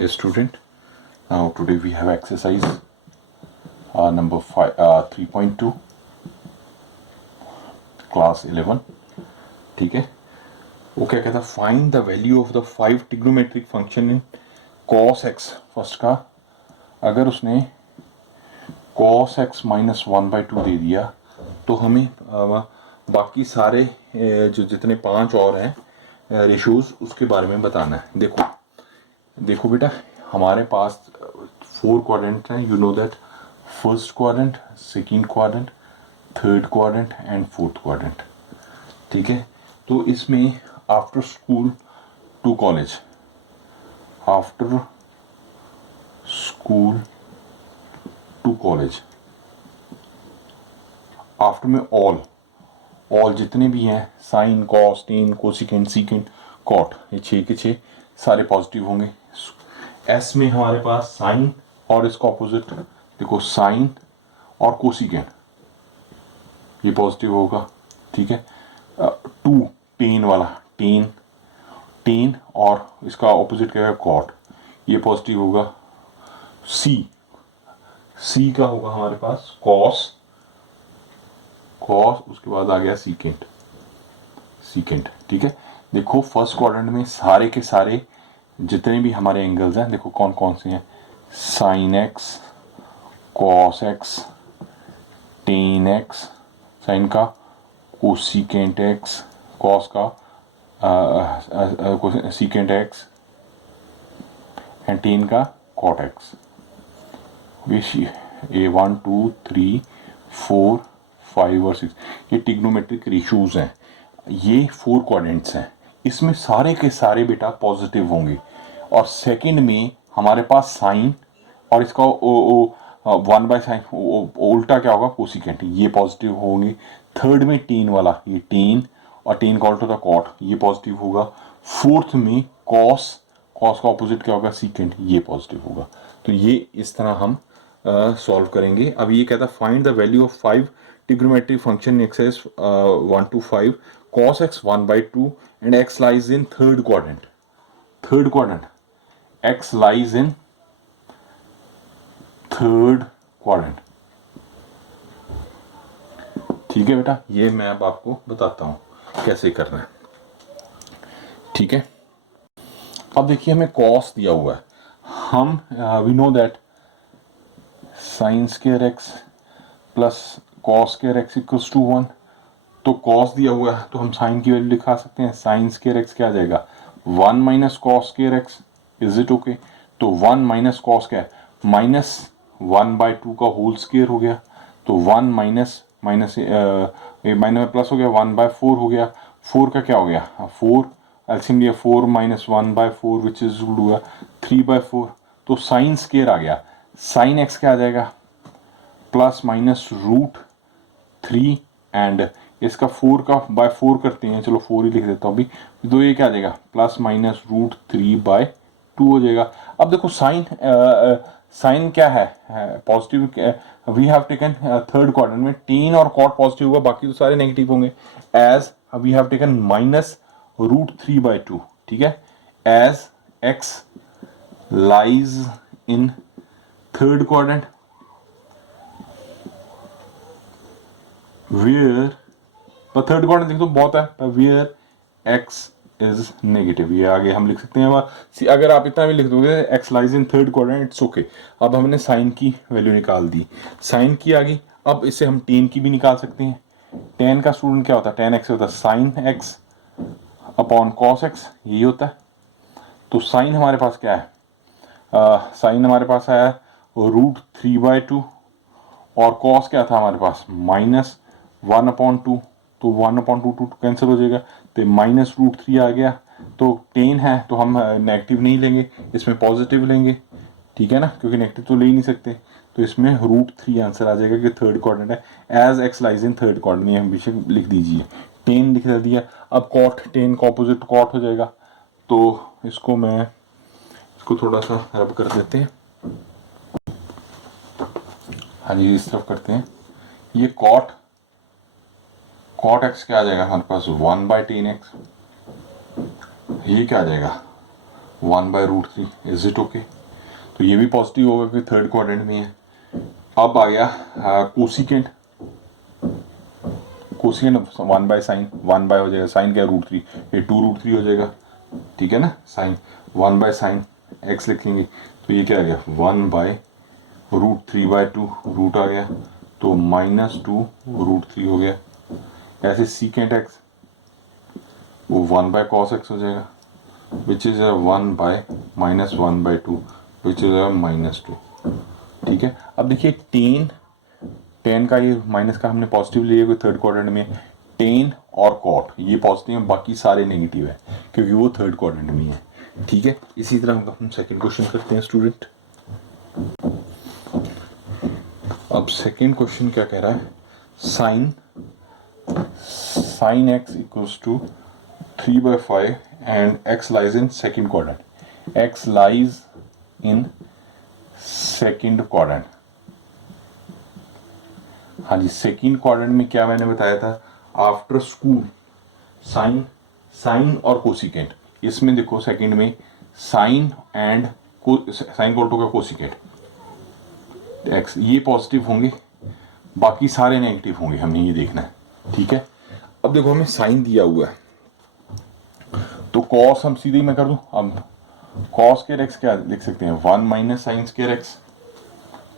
A student. Now today we have exercise number 3.2 class 11. ठीक है, वो क्या कहता है, find the value of the 5 trigonometric function in cos x. First का अगर उसने cos x माइनस 1/2 दे दिया तो हमें बाकी सारे जो जितने 5 और हैं रेशोज उसके बारे में बताना है. देखो बेटा, हमारे पास 4 क्वाड्रेंट हैं. You know that first quadrant, second quadrant, third quadrant and fourth quadrant. ठीक है, तो इसमें after school to college, after school to college, after में ऑल जितने भी हैं sine, cos, tan, cosecant, secant, cot, ये 6 के 6 सारे पॉजिटिव होंगे. एस में हमारे पास साइन और इसका ऑपोजिट देखो साइन और कोसिकेंट, ये पॉजिटिव होगा. ठीक है, 2 टेन वाला, टेन और इसका ऑपोजिट क्या है कॉट, ये पॉजिटिव होगा. सी का होगा हमारे पास कॉस, उसके बाद आ गया सीकेंट. ठीक है, देखो फर्स्ट क्वाड्रेंट में सारे के सारे जितने भी हमारे एंगल्स हैं देखो कौन कौन से हैं. Sine x, cos x, tan x, sine का कोसिकेंट एक्स, कॉस का सीकेंट एक्स एंड टेन का कॉट एक्स. ये 1 2 3 4 5 और 6 ये ट्रिग्नोमेट्रिक रेशियोज हैं. ये 4 क्वाड्रेंट्स हैं, इसमें सारे के सारे बेटा पॉजिटिव होंगे. और सेकंड में हमारे पास साइन और इसका 1/sin उल्टा क्या होगा कोसिकेंट, ये पॉजिटिव होंगे. थर्ड में टेन वाला, ये टेन और टेन का उल्टा था कॉट, ये पॉजिटिव होगा. फोर्थ में कॉस का ऑपोजिट क्या होगा सीकेंट, ये पॉजिटिव होगा. तो ये इस तरह हम सॉल्व करेंगे. अब ये कहता है find the value of 5 trigonometric function x is 1 to 5 cos x 1/2 and x lies in third quadrant. X lies in third quadrant. ठीक है बेटा, ये मैं अब आपको बताता हूं कैसे करना है. ठीक है, अब देखिए हमें cos दिया हुआ है. हम we know that sine square x plus cos square x equals to 1. तो cos दिया हुआ है तो हम साइन की वैल्यू लिखा सकते हैं. साइन स्क्वायर एक्स क्या आ जाएगा 1 minus cos square x. Is it okay? तो 1 माइनस कॉस क्या है माइनस 1/2 का होल स्क्वायर हो गया. तो 1 माइनस माइनस में प्लस हो गया 1/4 हो गया. 4 का क्या हो गया 4 एलसीएम लिया 4 माइनस 1/4 विच इज हुआ 3/4. तो साइन स्क्वायर आ गया. साइन एक्स क्या आ जाएगा प्लस माइनस √3 एंड इसका 4 का बाय 4 करते हैं, चलो 4 ही लिख देता हूँ अभी. तो ये क्या आ जाएगा प्लस माइनस √3/2 हो जाएगा. अब देखो साइन क्या है positive. We have taken third quadrant में टेन और कॉट पॉजिटिव होगा, बाकी तो सारे नेगेटिव होंगे. As we have taken minus √3/2. ठीक है, as x lies in third quadrant where, पर थर्ड क्वाड्रेंट देख तो बहुत है, पर वेयर एक्स इज नेगेटिव. ये आगे हम लिख सकते हैं. अगर आप इतना भी लिख दोगे x lies in third quadrant it's okay. अब हमने साइन की वैल्यू निकाल दी, साइन की आ गई. अब इससे हम टेन की भी निकाल सकते हैं. टेन का स्टूडेंट क्या होता है, टेन एक्स होता है sine x upon cos x, यही होता है. तो साइन हमारे पास क्या है, साइन हमारे पास आया √3/2 और कॉस क्या था हमारे पास माइनस 1/2. तो 1/2 कैंसिल हो जाएगा, तो माइनस √3 आ गया. तो टेन है तो हम नेगेटिव नहीं लेंगे, इसमें पॉजिटिव लेंगे. ठीक है ना, क्योंकि नेगेटिव तो ले ही नहीं सकते. तो इसमें √3 आंसर आ जाएगा कि थर्ड क्वाड्रेंट है. As x lies in third quadrant, ये हम पीछे लिख दीजिए. टेन लिख दिया. अब कॉट, टेन का ऑपोजिट कॉट हो जाएगा. तो इसको थोड़ा सा रब कर देते हैं. हाँ जी, इस तरफ करते हैं. ये कॉट एक्स क्या आ जाएगा हमारे पास 1/10x. ये क्या आ जाएगा 1/√3। Is it okay? तो ये भी पॉजिटिव होगा कि थर्ड क्वाड्रेंट में है। अब आ गया कोसिकेंट। कोसिकेंट 1/sin, 1 हो जाएगा, साइन क्या √3, ये 2√3 हो जाएगा, ठीक है ना। साइन 1/sin x लिखेंगे तो ये क्या आ गया 1/√3/2, रूट आ गया तो -2√3 हो गया। ऐसे सीकेंट x वो 1/cos x हो जाएगा विच इज 1/-1/2 विच इज -2, ठीक है। अब देखिए टेन का ये माइनस का हमने पॉजिटिव लिया कोई थर्ड क्वाड्रेंट में, टेन और कॉट ये पॉजिटिव है, बाकी सारे नेगेटिव है क्योंकि वो थर्ड क्वाड्रेंट में है, ठीक है। इसी तरह हम सेकंड क्वेश्चन करते हैं स्टूडेंट। अब सेकंड क्वेश्चन क्या कह रहा है, sine x equals to 3/5 and x lies in second quadrant, x lies in second quadrant. हाँ जी, सेकंड क्वाड्रेंट में क्या मैंने बताया था आफ्टर स्कूल, साइन और कोसिकेंट। इसमें देखो सेकंड में साइन एंड साइन कोल्टो का कोसिकेंट एक्स ये पॉजिटिव होंगे, बाकी सारे नेगेटिव होंगे, हमने ये देखना है, ठीक है। अब देखो हमें साइन दिया हुआ है तो कॉस हम सीधे ही मैं कर दूं। अब कॉस स्क्वायर एक्स क्या लिख सकते हैं 1 - साइन स्क्वायर एक्स,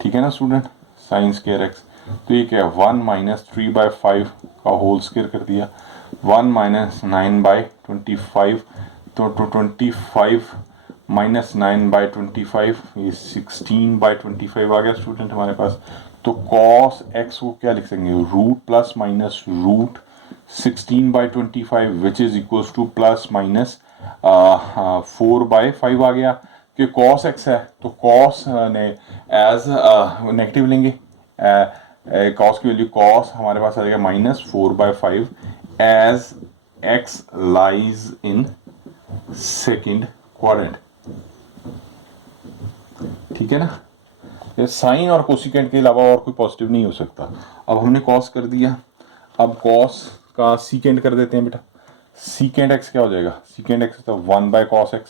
ठीक है ना स्टूडेंट, साइन स्क्वायर एक्स। तो ये क्या है 1 - 3/5 का होल स्क्वायर कर दिया, 1 - 9/25 तो 25 - 9/25 ये 16/25 आ गया स्टूडेंट हमारे पास। तो कॉस एक्स को क्या लिख सकेंगे root plus minus root 16/25 which is equals to plus minus 4/5 आ गया कि कॉस एक्स है तो कॉस ने एज नेगेटिव लेंगे, कॉस की वैल्यू कॉस हमारे पास आ जाएगा -4/5 as x lies in second quadrant, ठीक है ना। ये साइन और कोसिकेंट के अलावा और कोई पॉजिटिव नहीं हो सकता। अब हमने कॉस कर दिया, अब कॉस का सीकेंट कर देते हैं बेटा। सीकेंट एक्स क्या हो जाएगा, सीकेंट एक्स तो 1/cos x,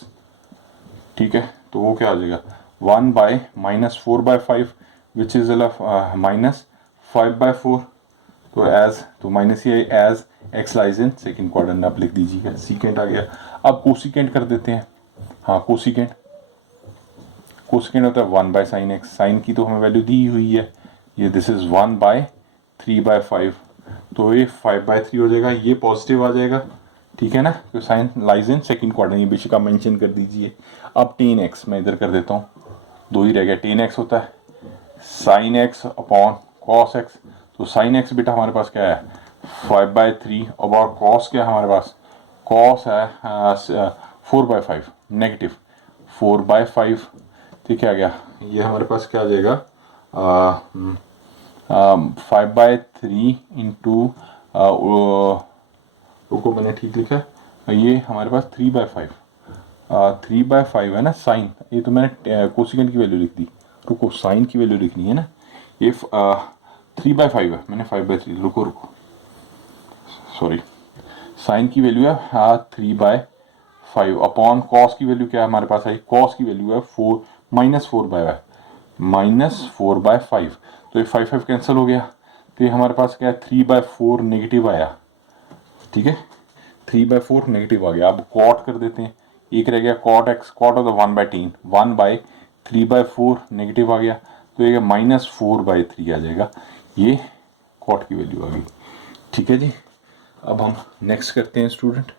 ठीक है। तो वो क्या हो जाएगा 1/-4/5 विच इज -5/4, तो एज तो माइनस ही as x lies in second quadrant आप लिख दीजिएगा, सीकेंट आ गया। अब कोसिकेंट कर देते हैं, हाँ कोसिकेंट होता है 1/sin x, साइन की तो हमें वैल्यू दी हुई है, ये दिस इज 1/3/5 तो ये 5/3 हो जाएगा, ये पॉजिटिव आ जाएगा, ठीक है ना। तो sine lies in second quadrant, ये बेशक आप मेंशन कर दीजिए। अब tan x मैं इधर कर देता हूँ, दो ही रह गया, tan x होता है sin x upon cos x, तो sin x बेटा हमारे पास क्या है 5/3 और cos क्या है हमारे पास, cos है 4/5 नेगेटिव 4/5, ठीक है आ गया। ये हमारे पास क्या आ जाएगा 5/3 इंटू रुको मैंने ठीक लिखा है, ये हमारे पास 3/5 3/5 है ना साइन, ये तो मैंने कोसिकेंट की वैल्यू लिख दी, रुको साइन की वैल्यू लिखनी है ना, ये 3/5 है, मैंने 5/3 रुको सॉरी, साइन की वैल्यू है 3/5 अपॉन कॉस की वैल्यू क्या है हमारे पास आई, कॉस की वैल्यू है -4/5, तो ये 5 कैंसिल हो गया, तो ये हमारे पास क्या है 3/4 नेगेटिव आया, ठीक है 3/4 नेगेटिव आ गया। अब कॉट कर देते हैं, एक रह गया cot x, cot of the 1/10 1/3/4 negative आ गया, तो ये -4/3 आ जाएगा, ये कॉट की वैल्यू आ गई, ठीक है जी। अब हम नेक्स्ट करते हैं स्टूडेंट,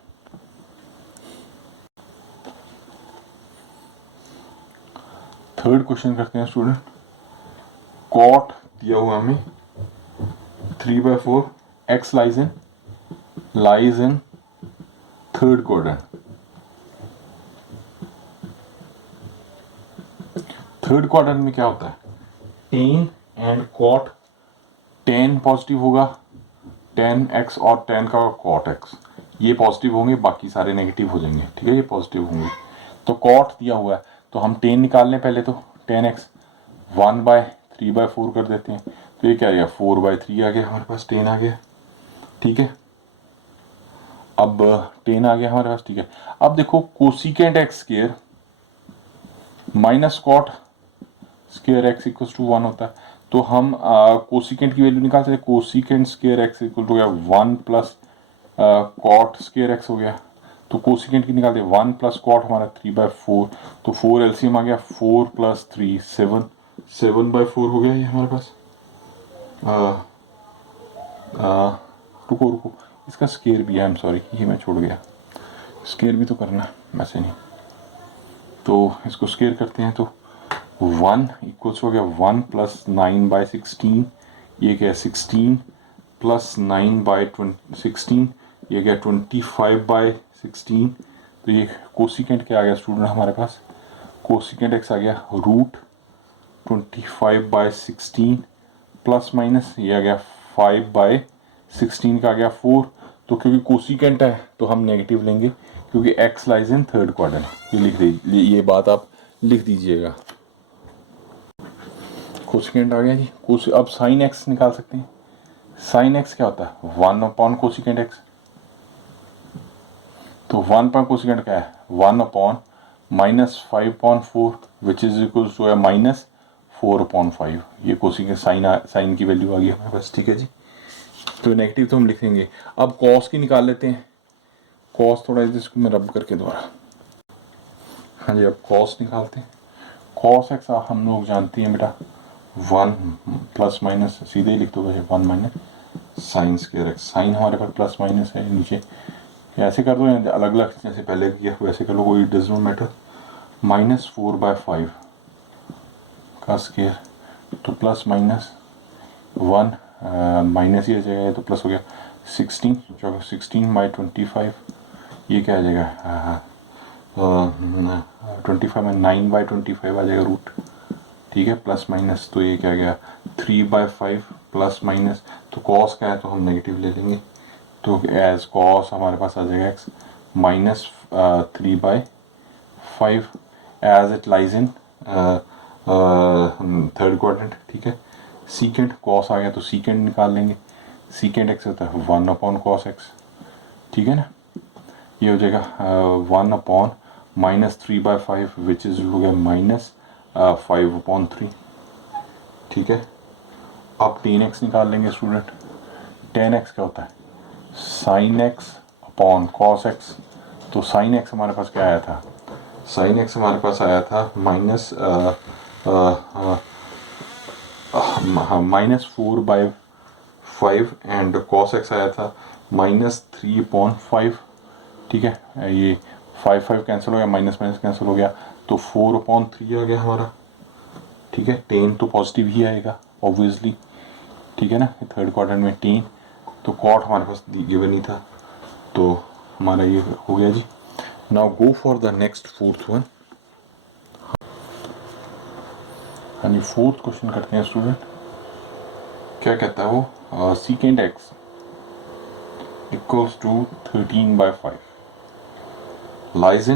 थर्ड क्वेश्चन करते हैं स्टूडेंट। कॉट दिया हुआ हमें 3/4 x lies in third quadrant, third quadrant में क्या होता है tan and cot, tan positive होगा टेन एक्स और टेन का कॉट एक्स ये पॉजिटिव होंगे, बाकी सारे नेगेटिव हो जाएंगे, ठीक है ये पॉजिटिव होंगे। तो कॉट दिया हुआ है तो हम टेन निकाल लें पहले, तो टेन एक्स 1/3/4 कर देते हैं, तो ये क्या आ गया 4/3 आ गया हमारे पास, टेन आ गया, ठीक है। अब टेन आ गया हमारे पास, ठीक है। अब देखो cosecant x square minus cot square x equal to 1 होता है। तो हम कोसिकेंट की वैल्यू निकाल सकते हैं। Cosecant square x equal to हो गया 1 प्लस कॉट स्क्वायर एक्स हो गया। तो कोसिकेंट की निकालते हैं 1 प्लस कॉट हमारा 3/4, तो 4 एलसीएम आ गया, 4 + 3 7, 7/4 हो गया ये हमारे पास। रुको रुको, इसका स्केयर भी है, आई एम सॉरी, ये मैं छोड़ गया, स्केयर भी तो करना वैसे नहीं, तो इसको स्केयर करते हैं। तो 1 इक्वल्स हो गया 1 + 9/16, ये क्या है 16 + 9/16, ये क्या 25/16। तो ये कोसिकेंट क्या आ गया स्टूडेंट हमारे पास, कोसिकेंट एक्स आ गया √25/16 प्लस माइनस ये आ गया 5/16 का आ गया 4। तो क्योंकि कोसिकेंट है तो हम नेगेटिव लेंगे, क्योंकि x lies in third quadrant. ये लिख दीजिए, ये बात आप लिख दीजिएगा। कोसिकेंट आ गया जी। अब साइन एक्स निकाल सकते हैं। साइन एक्स क्या होता है 1 कोसिकेंट एक्स। तो 1 कोसिकेंट क्या है 1 -5/4 विच इज इक्वल टू -4/5। ये कोसिकेंट साइन की वैल्यू आ गई हमारे पास, ठीक है जी। तो नेगेटिव तो हम लिखेंगे। अब कॉस की निकाल लेते हैं। कॉस थोड़ा इसको मैं रब करके दोबारा, हाँ जी, अब कॉस निकालते हैं। कॉस एक्स हम लोग जानते हैं बेटा 1 ± सीधे ही लिख दो भाई 1 - साइन स्क्वायर एक्स। साइन हमारे पास प्लस माइनस है नीचे, ऐसे कर दो या अलग अलग जैसे पहले किया वैसे कर लो, कोई डज नॉट मैटर। -4/5 का स्क्वायर, तो प्लस माइनस 1 माइनस ही आ जाएगा, तो प्लस हो गया 16, 16/25। ये क्या आ जाएगा 25 में 9/25 आ जाएगा रूट, ठीक है, प्लस माइनस। तो ये क्या आ गया 3/5 प्लस माइनस। तो कॉस का है तो हम नेगेटिव ले लेंगे, तो एज कॉस हमारे पास आ जाएगा x -3/5 as it lies in third quadrant, ठीक है। सीकेंट कॉस आ गया तो सीकेंट निकाल लेंगे। सीकेंट एक्स होता है 1/cos x, ठीक है ना। ये हो जाएगा 1 -3/5 विच इज हो गया -5/3, ठीक है। अब tan x निकाल लेंगे स्टूडेंट। tan x क्या होता है sin x/cos x। तो sin x हमारे पास क्या आया था, sin x हमारे पास आया था -4/5 एंड cos x आया था -3/5, ठीक है। ये 5 कैंसिल हो गया, माइनस माइनस कैंसिल हो गया, तो 4/3 आ गया हमारा, ठीक है। टेन तो पॉजिटिव ही आएगा ऑब्वियसली, ठीक है ना, थर्ड क्वाड्रेंट में टेन। तो कॉट हमारे पास गिवन नहीं था, तो हमारा ये हो गया जी। Now go for the next fourth one. हाँ जी, फोर्थ क्वेश्चन करते हैं स्टूडेंट। क्या कहता है वो, secant x equals to 13/5 lies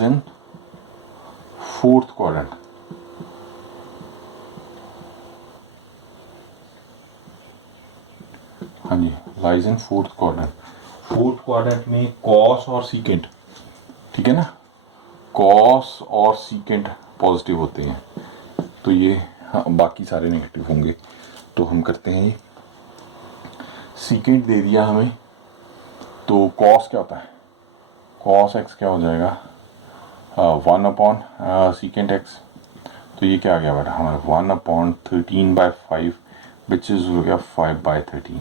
in fourth quadrant। हाँ जी, lies in fourth quadrant. Fourth quadrant में कॉस और सीकेंट, ठीक है ना, कॉस और सीकेंट पॉजिटिव होते हैं, तो ये हाँ, बाकी सारे नेगेटिव होंगे। तो हम करते हैं ये, सीकेंट दे दिया हमें, तो कॉस क्या होता है, कॉस एक्स क्या हो जाएगा 1/सीकेंट एक्स। तो ये क्या आ गया बेटा हमारा 1/13/5 विच इज हो गया 5/13,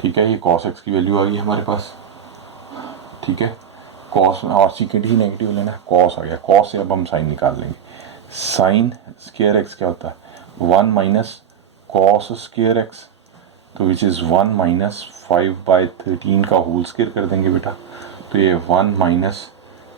ठीक है। ये कॉस एक्स की वैल्यू आ गई हमारे पास, ठीक है। कॉस और सीकेंट ही नेगेटिव लेना है, कॉस आ गया, कॉस से अब हम साइन निकाल लेंगे। साइन स्क्वायर एक्स क्या होता है 1 - cos स्क्वायर एक्स, तो विच इज़ 1 - 5/13 का होल स्क्वायर कर देंगे बेटा। तो ये 1 -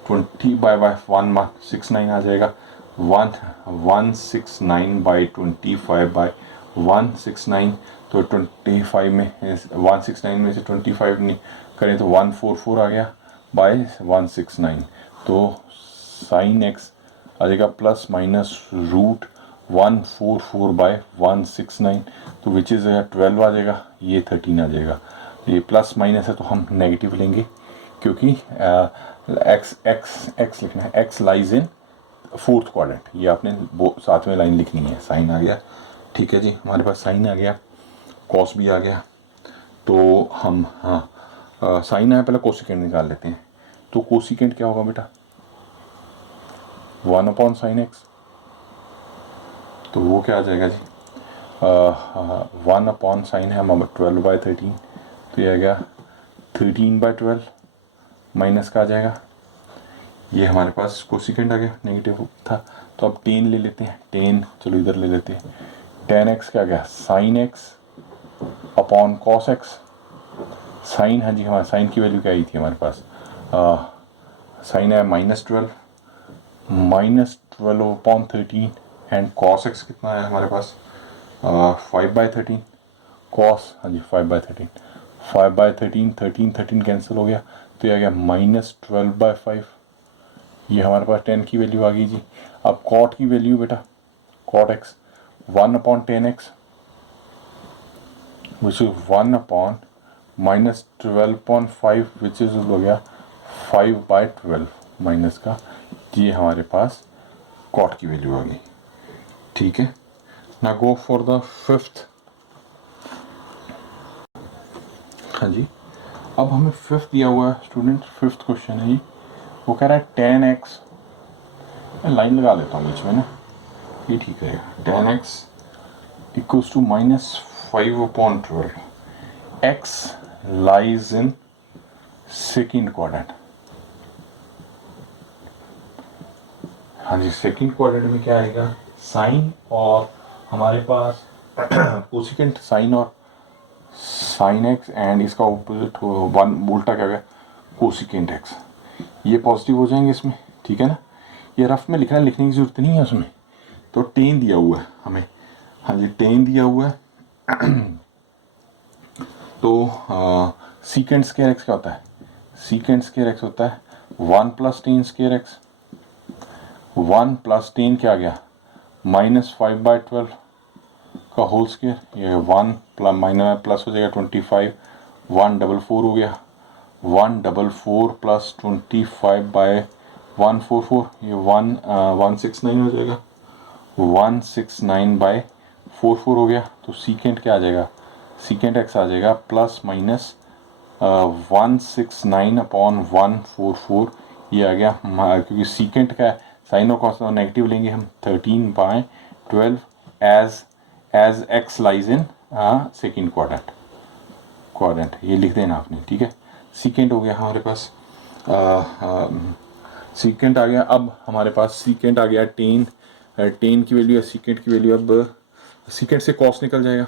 20/169 आ जाएगा, 169/25/169। तो 25 में 169 में से 25 नहीं करें तो 144 आ गया बाय 169। तो साइन एक्स आ जाएगा ±√144/169, तो विच इज़ 12 आ जाएगा, ये 13 आ जाएगा। ये प्लस माइनस है तो हम नेगेटिव लेंगे, क्योंकि एक्स एक्स एक्स लिखना है, x lies in fourth quadrant, ये आपने साथ में लाइन लिखनी है। साइन आ गया, ठीक है जी, हमारे पास साइन आ गया, कॉस भी आ गया। तो हम साइन आया, पहले कोसिकेंट निकाल लेते हैं। तो कोसिकेंट क्या होगा बेटा, 1/sin x। तो वो क्या आ जाएगा जी, 1/sin है हमारा 12/13, तो ये आ गया 13/12 माइनस का आ जाएगा। ये हमारे पास कोसिकेंट आ गया, नेगेटिव था। तो अब 10 ले लेते हैं, 10 चलो इधर ले लेते हैं। 10x क्या आ गया, sin x upon cos x। Sine, हाँ जी, हमारा साइन की वैल्यू क्या आई थी हमारे पास, साइन है -12, -12/13 एंड cos x कितना है हमारे पास, 5/13। cos, हाँ जी 5/13, 5/13, 13 कैंसिल हो गया, तो ये आ गया -12/5। ये हमारे पास 10 की वैल्यू आ गई जी। अब cot की वैल्यू बेटा, cot x 1/10x which is 1/, -12/5 which is हो गया 5/12 माइनस का, ये हमारे पास cot की वैल्यू आ गई। ठीक है, ना गो फॉर द फिफ्थ। हाँ जी, अब हमें फिफ्थ दिया हुआ है स्टूडेंट, फिफ्थ क्वेश्चन है ये। वो कह रहा है 10x, लाइन लगा लेता हूँ बीच में ना, ये ठीक रहेगा। 10x equals to -5/12, x lies in second quadrant. हाँ जी, सेकेंड क्वाड्रेंट में क्या आएगा, साइन और हमारे पास कोसिकेंट साइन और साइन एक्स, एंड इसका ऑपोजिट वन उल्टा क्या गया, कोसिकेंट एक्स। ये पॉजिटिव हो जाएंगे इसमें, ठीक है ना। ये रफ में लिखना, लिखने की जरूरत नहीं है उसमें। तो 10 दिया हुआ है हमें, हाँ जी 10 दिया हुआ है। तो सीकेंट स्क्वायर एक्स क्या होता है, सीकेंट स्क्वायर एक्स होता है 1 + 10 स्क्वायर एक्स। 1 + 10 क्या आ गया, -5/12 का होल स्क्वायर। ये 1 माइनस प्लस हो जाएगा 25, 144 हो गया, 144 + 25/144, ये 169 हो जाएगा, 169/44 हो गया। तो सीकेंट क्या आ जाएगा, सीकेंट एक्स आ जाएगा +/(-169/144), ये आ गया, क्योंकि सीकेंट का साइन और कॉस नेगेटिव लेंगे हम, 13/12 as x lies in second quadrant, ये लिख देना आपने, ठीक है। सीकेंट हो गया हमारे पास, सीकेंट आ गया। अब हमारे पास सीकेंट आ गया 10, 10 की वैल्यू है सीकेंट की वैल्यू। अब सीकेंट से कॉस निकल जाएगा,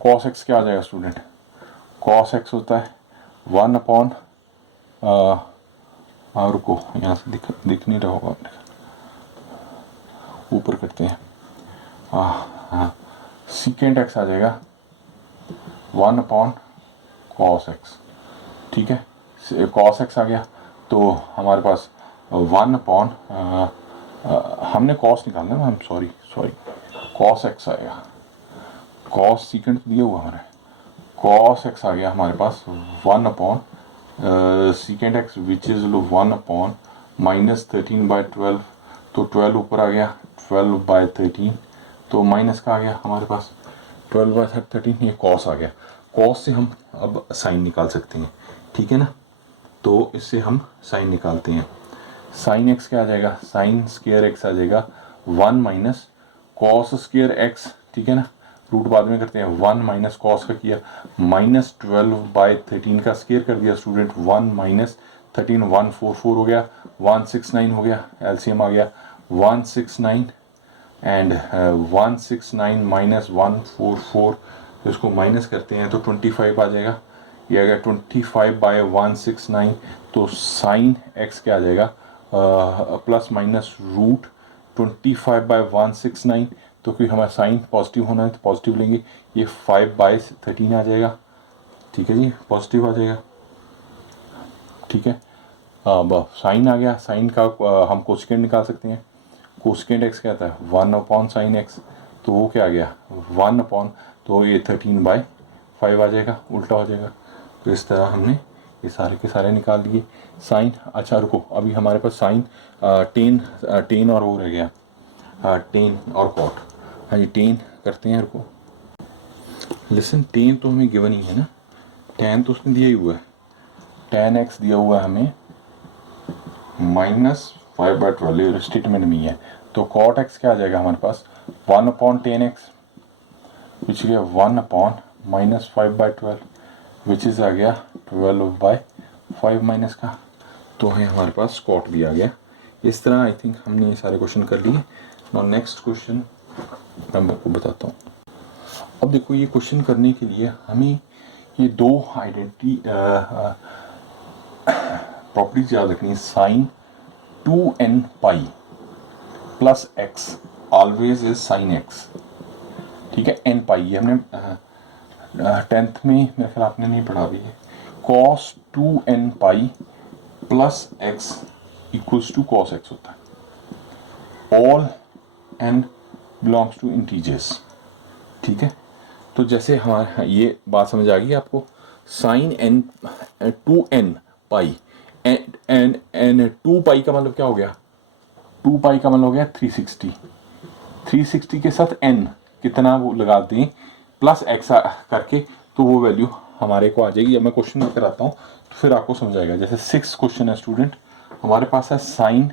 कॉस एक्स क्या आ जाएगा स्टूडेंट, कॉस एक्स होता है 1/, रुको यहाँ से दिख नहीं रहा होगा, ऊपर करते हैं, हाँ, सीकेंट एक्स आ जाएगा 1/cos x, ठीक है। cos x आ गया, तो हमारे पास 1/, हमने cos निकालना है, हम सॉरी cos x आएगा, cos सीकेंट दिया हुआ हमारे, cos x आ गया हमारे पास 1/, सीकेंट x विच इज 1/, -13/12, तो 12 ऊपर आ गया, 12/13, तो माइनस का आ गया हमारे पास 12/13, ये कॉस आ गया। कॉस से हम अब साइन निकाल सकते हैं, ठीक है ना। तो इससे हम साइन निकालते हैं, साइन एक्स क्या आ जाएगा, साइन स्क्वायर एक्स आ जाएगा 1 - cos स्क्वायर एक्स, ठीक है ना। रूट बाद में करते हैं, 1 - cos का किया, -12/13 का स्क्वायर कर दिया स्टूडेंट, 1 - 13, 144 हो गया, 169 हो गया, एलसीएम आ गया 169, एंड 169 - 144, तो इसको माइनस करते हैं तो 25 आ जाएगा, ये आ गया 25/169। तो साइन एक्स क्या आ जाएगा, ±√25/169, तो क्योंकि हमारा साइन पॉजिटिव होना है तो पॉजिटिव लेंगे, ये 5/13 आ जाएगा, ठीक है जी, पॉजिटिव आ जाएगा, ठीक है। अब साइन आ गया, साइन का हम कोसिकेंट निकाल सकते हैं, कोसिकेंट एक्स क्या आता है 1/sin x, तो वो क्या आ गया 1/, तो ये 13/5 आ जाएगा, उल्टा हो जाएगा। तो इस तरह हमने ये सारे के सारे निकाल दिए। साइन, अच्छा रुको, अभी हमारे पास साइन टेन और वो रह गया, टेन और कॉट। हाँ जी, टेन करते हैं, रुको। लिसन, टेन तो हमें गिवन ही है ना, टेन तो उसने दिया ही हुआ है, टेन एक्स दिया हुआ है हमें -5/12 स्टेटमेंट में ही है। तो कॉट एक्स क्या आ जाएगा हमारे पास, 1/10x, विच गया 1/ -5/12, विच इज़ आ गया 12/5 माइनस का। तो है हमारे पास कॉट भी आ गया। इस तरह आई थिंक हमने ये सारे क्वेश्चन कर लिए। और नेक्स्ट क्वेश्चन मैं आपको बताता हूँ। अब देखो, ये क्वेश्चन करने के लिए हमें ये दो आइडेंटिटी प्रॉपर्टीज याद रखनी है। Sine 2n pi plus x always is sine x, ठीक है। एन पाई ये हमने 10th में मेरे ख्याल आपने नहीं पढ़ा भी है। cos 2n pi plus x equals to cos x होता है। All n belongs to integers, ठीक है। तो जैसे हमारा ये बात समझ आ गई आपको, साइन n 2n पाई एन 2 पाई का मतलब क्या हो गया, 2 पाई का मतलब हो गया 360। 360 के साथ n कितना वो लगा दें प्लस एक्स करके, तो वो वैल्यू हमारे को आ जाएगी। अब मैं क्वेश्चन में कराता हूँ तो फिर आपको समझ आएगा। जैसे 6 क्वेश्चन है स्टूडेंट, हमारे पास है साइन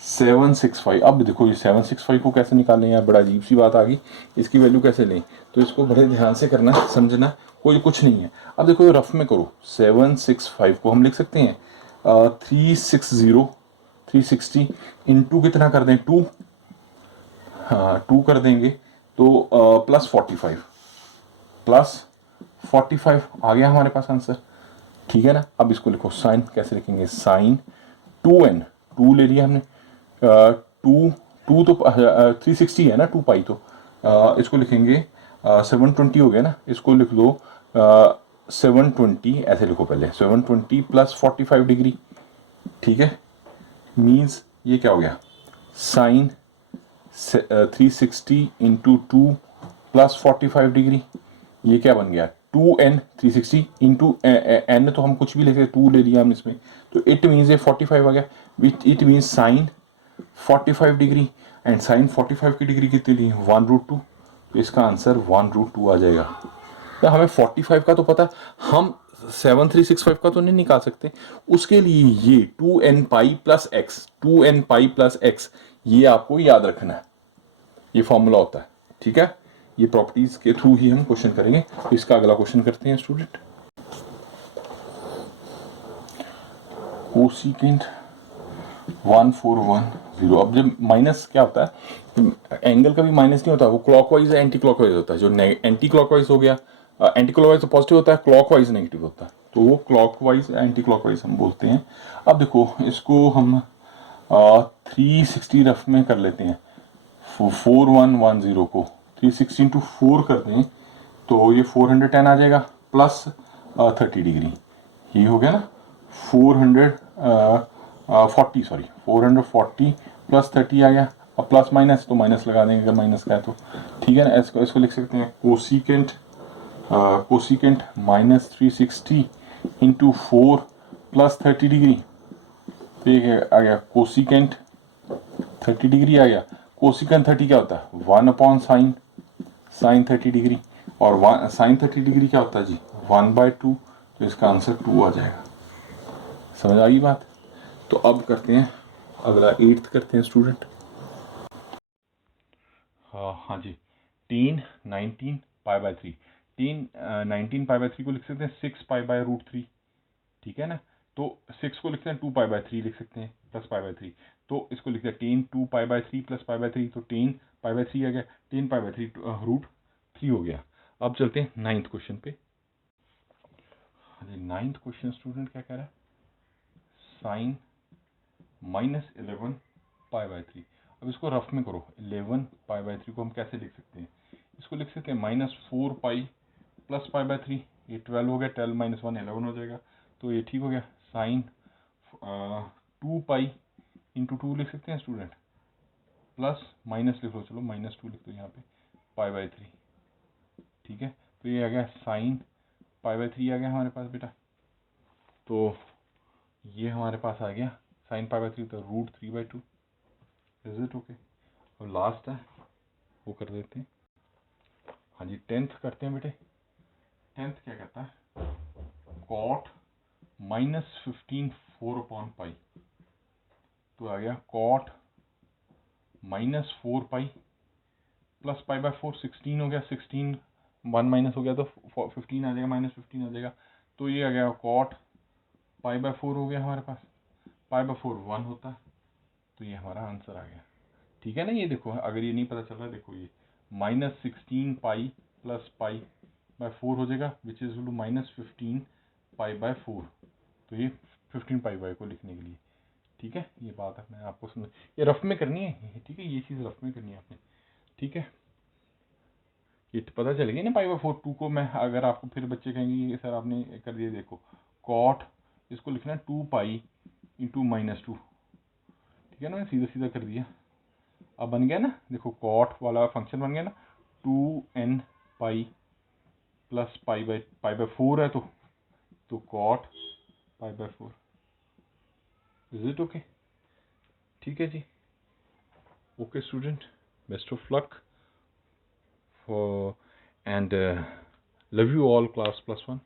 765। अब देखो ये 765 को कैसे निकालें यार, बड़ा अजीब सी बात आ गई, इसकी वैल्यू कैसे लें, तो इसको बड़े ध्यान से करना, समझना, कोई कुछ नहीं है। अब देखो रफ में करो, 765 को हम लिख सकते हैं 360 इंटू कितना कर दें 2, हाँ 2 कर देंगे तो +45 आ गया हमारे पास आंसर, ठीक है ना। अब इसको लिखो, साइन कैसे लिखेंगे, साइन 2n, 2 ले लिया हमने, टू तो 360 है ना, 2 पाई तो इसको लिखेंगे 720 हो गया ना, इसको लिख लो 720, ऐसे लिखो पहले 720 + 45 डिग्री, ठीक है। मीन्स ये क्या हो गया, साइन 360 इंटू 2 + 45 डिग्री, ये क्या बन गया 2n 360 इंटू n, तो हम कुछ भी लेते 2 ले लिया हम इसमें, तो इट मीन्स ये 45 आ गया, which it means sine 45 degree. And sine 45 की डिग्री कितनी ली, 1√2, तो इसका आंसर 1√2 आ जाएगा। तो हमें 45 का तो पता है, हम 7365 का तो नहीं निकाल सकते, उसके लिए ये 2n pi plus x, 2n pi plus x, ये आपको याद रखना है, ये फॉर्मूला होता है, ठीक है। ये प्रॉपर्टीज के थ्रू ही हम क्वेश्चन करेंगे। तो इसका अगला क्वेश्चन करते हैं स्टूडेंट। कोसिकेंट 1410। अब जब माइनस क्या होता है, एंगल का भी माइनस नहीं होता, वो क्लॉकवाइज एंटी क्लॉकवाइज होता है। जो एंटी क्लॉकवाइज हो गया, एंटी क्लॉकवाइज तो पॉजिटिव होता है, क्लॉकवाइज नेगेटिव होता है, तो वो क्लॉकवाइज एंटी क्लॉकवाइज हम बोलते हैं। अब देखो इसको हम 360 रफ में कर लेते हैं, 4110 को 360 इंटू 4 कर दें तो ये 410 आ जाएगा प्लस 30 डिग्री, ये हो गया ना 440 प्लस 30 आ गया। अब प्लस माइनस तो माइनस लगा देंगे अगर माइनस का है तो, ठीक है ना। इसको लिख सकते हैं कोसिकेंट -360 इंटू 4 + 30 डिग्री, तो ये आ गया कोसिकेंट 30 डिग्री आ गया। कोसिकेंट 30 क्या होता है, 1/sin 30 डिग्री, और साइन 30 डिग्री क्या होता है जी, 1/2, तो इसका आंसर 2 आ जाएगा। समझ आ गई बात। तो अब करते हैं अगला 8th करते हैं स्टूडेंट। हाँ जी, टेन 19 π/3, टेन 19 π/3 को लिख सकते हैं 6 π/√3, ठीक है ना। तो 6 को लिखते हैं 2 π/3 लिख सकते हैं प्लस π/3, तो इसको लिखते हैं टेन 2 π/3 प्लस π/3, तो टेन π/3 आ गया, टेन π/3 √3 हो गया। अब चलते हैं 9th क्वेश्चन पे। 9th क्वेश्चन स्टूडेंट क्या कह रहा है, साइन -11 π/3। अब इसको रफ में करो, 11 π/3 को हम कैसे लिख सकते हैं, इसको लिख सकते हैं -4 पाई प्लस π/3, ये 12 हो गया, 12 - 1 11 हो जाएगा, तो ये ठीक हो गया। साइन 2 पाई इंटू 2 लिख सकते हैं स्टूडेंट, प्लस माइनस लिख लो, चलो -2 लिख दो यहाँ पे, π/3, ठीक है। तो ये आ गया साइन π/3 आ गया हमारे पास बेटा। तो ये हमारे पास आ गया साइन पाई बाई 3 तो √3/2। Is it okay? और लास्ट है वो कर देते हैं। हाँ जी, 10th करते हैं बेटे। 10th क्या कहता है? कॉट -15 4/पाई। तो आ गया कॉट -4 पाई प्लस पाई/4 16 हो गया। 16 1 माइनस हो गया तो 15 आ जाएगा, -15 आ जाएगा। तो ये आ गया कॉट पाई/4 हो गया हमारे पास। पाई/4 1 होता है, तो ये हमारा आंसर आ गया। ठीक है ना? ये देखो, अगर ये नहीं पता चल रहा है, देखो ये -16 पाई प्लस पाई/4 हो जाएगा, विच इज -15 पाई/4। तो ये 15 पाई को लिखने के लिए। ठीक है, ये बात है, मैं आपको समझ, ये रफ में करनी है। ठीक है, ये चीज़ रफ में करनी है आपने। ठीक है, ये तो पता चलेगी ना पाई/4 2 को। मैं अगर आपको फिर बच्चे कहेंगे सर आपने कर दिया, देखो कॉट इसको लिखना है 2 पाई इंटू -2। ठीक है ना, सीधा सीधा कर दिया। अब बन गया ना, देखो कॉट वाला फंक्शन बन गया ना, 2n पाई प्लस पाई/4 है, तो कॉट पाई/4। Is it okay? ठीक है जी, okay student, best of luck for and love you all class +1।